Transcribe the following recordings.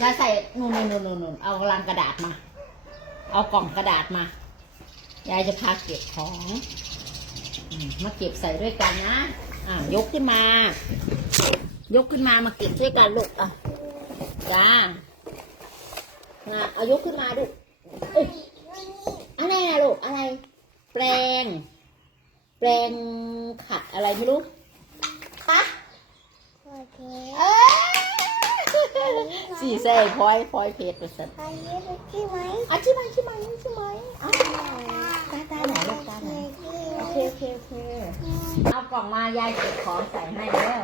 จะใส่นู่นนู่นนู่นนู่นเอาลังกระดาษมา เอากล่องกระดาษมายายจะพาเก็บของมาเก็บใส่ด้วยกันนะอ่ายกขึ้นมา ยกขึ้นมามาเก็บด้วยกันลูกอะจ้าน่ะเอายกขึ้นมาดูเอ้ยอะไรนะลูกอะไร แปลง แปลงขัดอะไรไม่รู้ปะโอเค สี่เซ่พลอยพลอยเพชรประเสริฐไปเยอะไปที่ไหมอะชิมายชิมาชิมายอะตาตาไหนลูกตาไหนโอเคโอเคโอเคเอากล่องมายายเก็บของใส่ให้เด้อ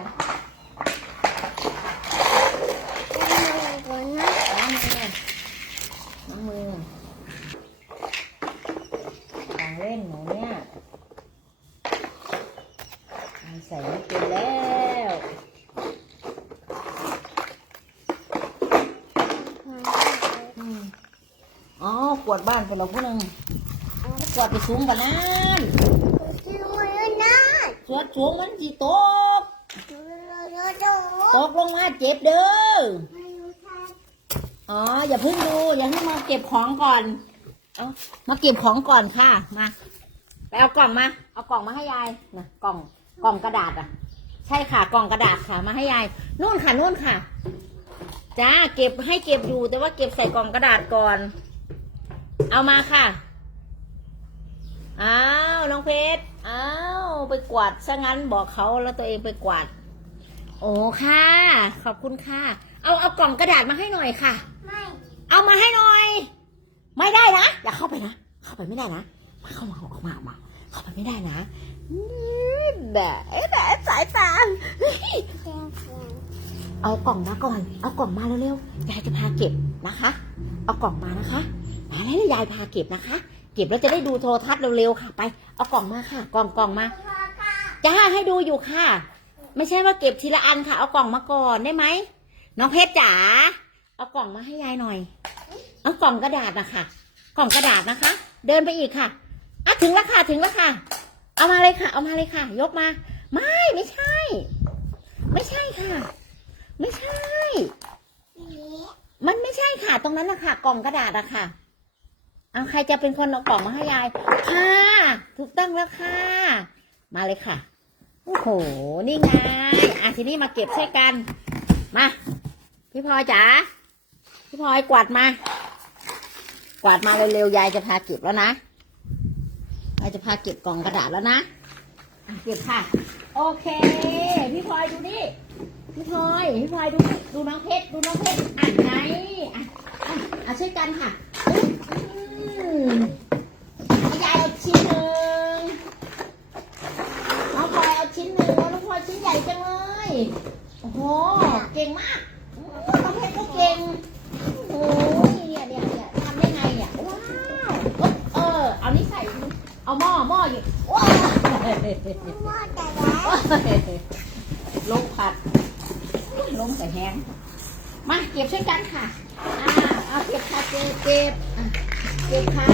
ก่อนนะ ล้างมือล้างมือของเล่นหนูเนี่ยมันใส่ไม่เป็นแล้วอืมอ๋อก วาดบ้านไปแล้วผู้หนึ่งกวาดไปสูงกันนั่นที่มือนะสวดสูงมันจีตกดูดูดูตกลงมาเจ็บเด้อไม่รู้ทันอ๋ออย่าเพิ่งดูอย่าเพิ่งมาเก็บของก่อนเอามาเก็บของก่อนค่ะมาไปเอากล่องมา เอากล่องมาให้ยายนะกล่องกล่องกระดาษอะ ใช่ค่ะกล่องกระดาษค่ะมาให้ยายนู่นค่ะนู่นค่ะจ้าเก็บให้เก็บอยู่แต่ว่าเก็บใส่กล่องกระดาษก่อน เอามาค่ะอ้าวน้องเพชรอ้าวไปกวาดซะงั้นบอกเขาแล้วตัวเองไปกวาด โอ้ค่ะ ขอบคุณค่ะ เอาเอากล่องกระดาษมาให้หน่อยค่ะ ไม่ เอามาให้หน่อย ไม่ได้นะอย่าเข้าไปนะเข้าไปไม่ได้นะมาเข้ามาออกมาออกมาเข้าไปไม่ได้นะอืมแบบเอ๊ะแบบสายตาเฮ้ยแกงแกงเอากล่องมาก่อน เอากล่องมาเร็วๆยายจะพาเก็บนะคะ เอากล่องมานะคะ มาแล้วยายพาเก็บนะคะ เก็บแล้วจะได้ดูโทรทัศน์เร็วๆค่ะ ไป เอากล่องมาค่ะ กล่องกล่องมาจ้าให้ดูอยู่ค่ะ ไม่ใช่ว่าเก็บทีละอันค่ะ เอากล่องมาก่อนได้ไหมน้องเพชรจ๋าเอากล่องมาให้ยายหน่อย เอากล่องกระดาษนะคะกล่องกระดาษนะคะ เดินไปอีกค่ะอะถึงแล้วค่ะถึงแล้วค่ะ เอามาเลยค่ะ เอามาเลยค่ะ ยกมา ไม่ไม่ใช่ ไม่ใช่ค่ะ ไม่ใช่ มันไม่ใช่ค่ะ ตรงนั้นนะคะกล่องกระดาษอะค่ะ เอาใครจะเป็นคนเอากล่องมาให้ยาย ค่ะ ถูกต้องแล้วค่ะ มาเลยค่ะ โอ้โห นี่ไง อะทีนี้มาเก็บช่วยกัน มา พี่พลอยจ๋า พี่พลอยกวาดมา กวาดมาเร็วๆ ยายจะพาเก็บแล้วนะ ยายจะพาเก็บกล่องกระดาษแล้วนะอะเก็บค่ะ โอเค พี่พลอยดูนี่ พี่พลอย พี่พลอยดู ดูน้องเพชร ดูน้องเพชร อ่านไงอะอะอะช่วยกันค่ะ ยายเอาชิ้นหนึ่งน้องพลอยเอาชิ้นหนึ่งน้องพลอยชิ้นใหญ่จังเลย โอ้โห เก่งมากโอ้น้องเพชรก็เก่ง โอ้ยเนี่ยเนี่ยเนี่ยทำได้ไงเนี่ย ว้าวเอ้ยเออ เอานี่ใส่ เอาหม้อหม้ออยู่ว้าวพ่อแต่แล้วลมผัดล้มแต่แห้งมาเก็บช่วยกันค่ะ อ่า เอาเก็บค่ะเก็บเก็บ ก็บค่ะ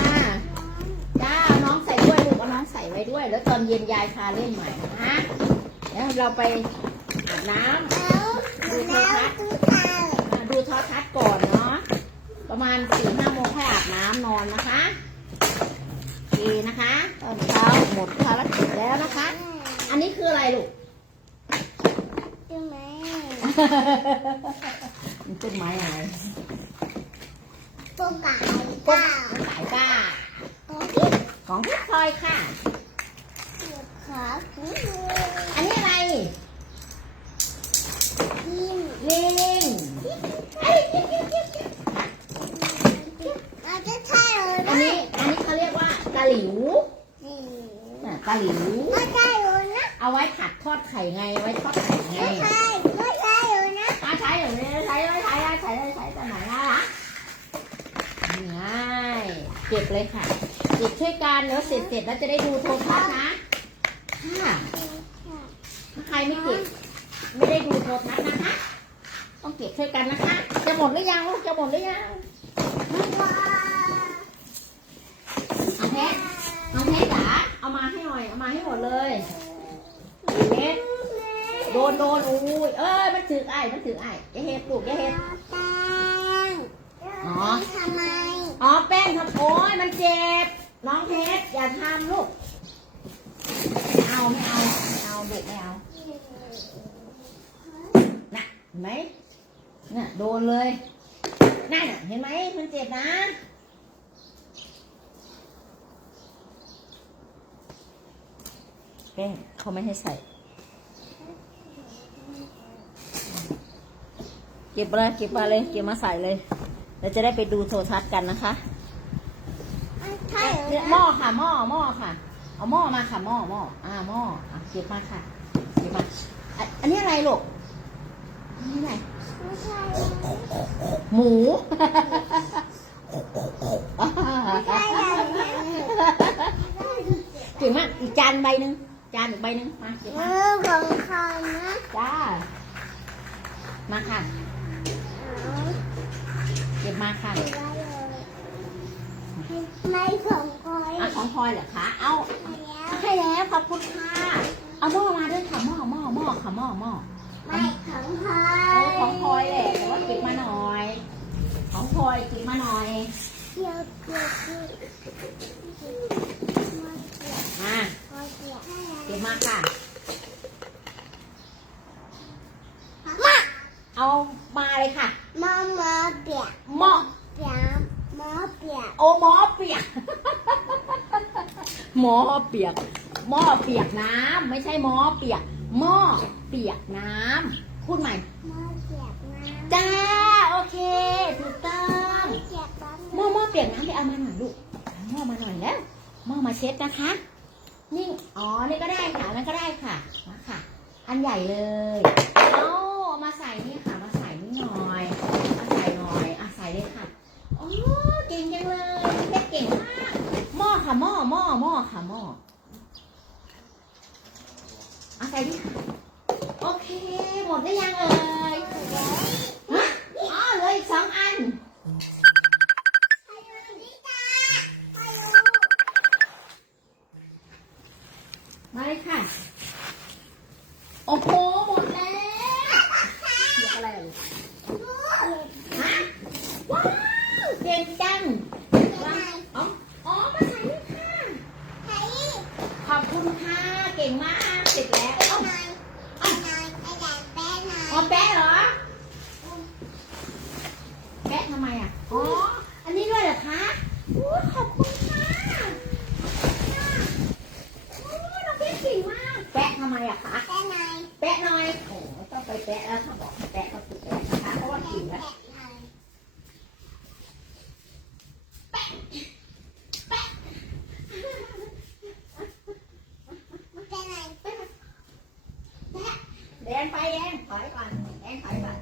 จ้าเอาน้องใส่ด้วยลูกเอาน้องใส่ไว้ด้วย แล้วตอนเย็นยายพาเล่นใหม่นะแล้วเราไปอาบน้ำเอาแล้วดูตาอ่าดูโทอทัศน์ก่อนเนาะประมาณสี่ห้าโมงค่อยอาบน้ำนอนนะคะโอเคนะคะ ตอนเช้าหมดภารกิจแล้วนะคะ อันนี้คืออะไรลูกใช่ไหมมันเป็นไม้อะไร ตัวไก่ก็ก้าสายก้าตัวที่ของพี่พลอยค่ะเสียบขาถึงมืออันนี้อะไรกินลิงเราจะใช่เลยอันนี้อันนี้เขาเรียกว่าตะหลิวตะหลิวไม่ใช่เลยนะเอาไว้ผัดทอดไข่ไงไว้ทอดไข่ไงไม่ใช่ไม่ใช่เลยนะใช้เหรอเนี่ยใช้ไว้ใช้ใช้ใช้ตอนไหนล่ะ นี่ไงเก็บเลยค่ะเก็บช่วยกันแล้วเสร็จเสร็จแล้วจะได้ดูโทรทัศน์นะค่ะถ้าใครไม่เก็บไม่ได้ดูโทรทัศน์นะคะ ต้องเก็บช่วยกันนะคะ จะหมดหรือยังลูกจะหมดหรือยังน้องเพชรน้องเพชรจ๋าเอามาให้หน่อยเอามาให้หมดเลยเพชรโดนโดนอุ้ยเอ้ยมันถือไอ้มันถือไอ้อย่าเฮ็ดลูกอย่าเฮ็ดแต่อ๋อทำไม อ๋อแป้งทำโอ้ยมันเจ็บ น้องเพชรอย่าทำลูก ไม่เอาไม่เอาไม่เอาเด็กไม่เอา น่ะเห็นไหมน่ะโดนเลย นั่นน่ะเห็นไหมมันเจ็บนะ แป้งเขาไม่ให้ใส่ เก็บเลยเก็บมาเลย เก็บมาใส่เลย เราจะได้ไปดูโทรทัศน์กันนะคะใช่เหรเนี่ยอหม้อค่ะหม้อหม้อค่ะเอาหม้อมาค่ะหม้อหม้ออ่าหม้ออะเก็บมาค่ะเก็บมาอะอันนี้อะไรลูกอันนี้อะไรไม่ใช่หมูไม่ใช่อย่างนั้นเก่งมากอีกจานใบหนึ่งจานอีกใบหนึ่งมาเก็บมืมาอของเขานะ จ้ามาค่ะเก็บมา ค่ะไม่ของคอยอะของพลอยเหรอคะเอาแล้วให้แล้วขอบคุณค่ะ เอาหม้อมาด้วยค่ะหม้อหม้อหม้อค่ะหม้อหม้อไม่ของคอเออยของพลอยแหละแต่ว่าเก็บมาหน่อย ของพลอยเก็บมาหน่อยเกี่ยวเกี่ยวเกี่ยวมาคอยเกี่ยวเก็บมาค่ะ มา เอา มาเลยค่ะมามาเปียกหม้อเปียกมาเปียกโอหม้อเปียก หม้อเปียก หม้อเปียกน้ำไม่ใช่หม้อเปียก หม้อเปียกน้ำพูดใหม่มาเปียกน้ำจ้าโอเค ถูกต้องเปียกน้ำหม้อหม้อเปียกน้ำไปเอามาหน่อยลูกเอาหม้อมาหน่อยแล้วหม้อมาเช็ดนะคะ นี่อ๋อนี่ก็ได้ค่ะนั่นก็ได้ค่ะมาค่ะ อันใหญ่เลยเอามาใส่นี่ค่ะ มาใส่นี่หน่อย มาใส่หน่อยอะใส่เลยค่ะโอ้เก่งจังเลยเพชรเก่งมาก หม้อค่ะหม้อหม้อหม้อค่ะหม้อเอาใส่ ดิโอเค หมดได้ยังเอ่ยฮะอ๋อเหลยสองอัน มาเลยค่ะ โอ้โห หมดแล้วเรียกอะไรอะฮะว้าวเก่งจังอ๋ออ๋อมาใส่นี่ค่ะ ขอบคุณค่ะ เก่งมาก เสร็จแล้วเอ้าอ๋อแปะเหรอ แปะทำไมอะ อ๋อ อันนี้ด้วยเหรอคะโอ้ขอบคุณค่ะโอ้น้องเพชรเก่งมาก แปะทำไมอะคะ แปะหน่อย โอ้ต้องไปแปะแล้วถ้าบอกให้แปะก็คือแปะนะคะเพราะว่ากินแล้วแดนไปแดนถอยก่อนแดนถอยก่อน